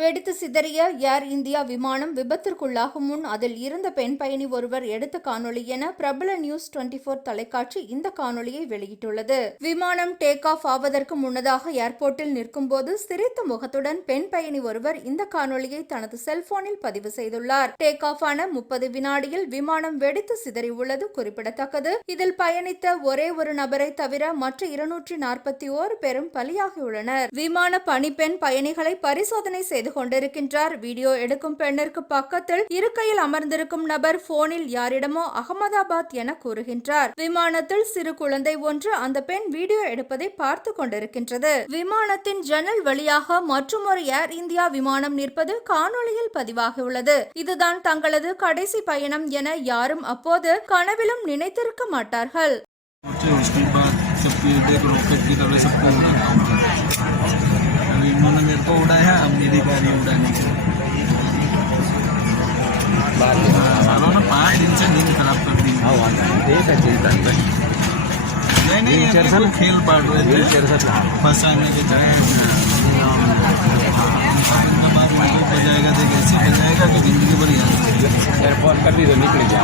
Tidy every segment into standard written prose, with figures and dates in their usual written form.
வெடித்து சிதறிய ஏர் இந்தியா விமானம் விபத்திற்குள்ளாகும் முன் அதில் இருந்த பெண் பயணி ஒருவர் எடுத்த காணொளி என பிரபல நியூஸ் 24 தொலைக்காட்சி இந்த காணொளியை வெளியிட்டுள்ளது. விமானம் டேக் ஆஃப் ஆவதற்கு முன்னதாக ஏர்போர்ட்டில் நிற்கும் போது சிரித்த முகத்துடன் பெண் பயணி ஒருவர் இந்த காணொளியை தனது செல்போனில் பதிவு செய்துள்ளார். டேக் ஆஃப் ஆன 30 வினாடியில் விமானம் வெடித்து சிதறியுள்ளது குறிப்பிடத்தக்கது. இதில் பயணித்த ஒரே ஒரு நபரை தவிர மற்ற 241 பேரும் பலியாகியுள்ளனர். விமான பணிப்பெண் பயணிகளை பரிசோதனை செய்து கொண்டிருக்கின்றார். வீடியோ எடுக்கும் பெண்ணிற்கு பக்கத்தில் இருக்கையில் அமர்ந்திருக்கும் நபர் போனில் யாரிடமோ அகமதாபாத் என கூறுகின்றார். விமானத்தில் சிறு குழந்தை ஒன்று அந்த பெண் வீடியோ எடுப்பதை பார்த்து கொண்டிருக்கின்றது. விமானத்தின் ஜன்னல் வழியாக மற்றுமொரு ஏர் இந்தியா விமானம் நிற்பது காணொளியில் பதிவாகியுள்ளது. இதுதான் தங்களது கடைசி பயணம் என யாரும் அப்போது கனவிலும் நினைத்திருக்க மாட்டார்கள். इन्होंने मेरे को उड़ाया, अब मेरी गाड़ी उड़ाने की सालों ने 5 दिन से नींद खराब कर दी। नहीं सब खेल पाड़ रहे थे फंसाने के चाहे बजाएगा देख ऐसे बजाएगा कि जिंदगी भर याद फोन कर दी तो निकल गया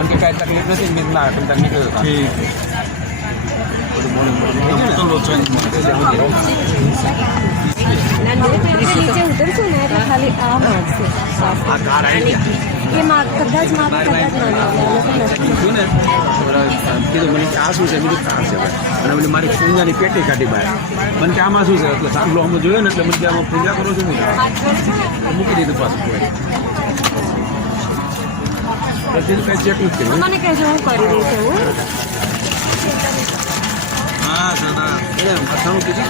उनके काही तकलीफ नहीं मिलना तुम निकल ठीक तो लोचन नीचे उधर से नहीं खाली आम से ये कदाच કીધું મને કે આ શું છે બીજું કાર છે અને મને મારી પૂંજાની પેટી કાઢી બહાર મને કે આમાં શું છે એટલે સાંભળો અમે જોયો ને એટલે મને કે આમાં પૂજા કરો છો મૂકી દીધું પાછું પછી કંઈ ચેક નથી કર્યું મને કહેજો હું કરી દઈશ એવું હા દાદા એ કીધું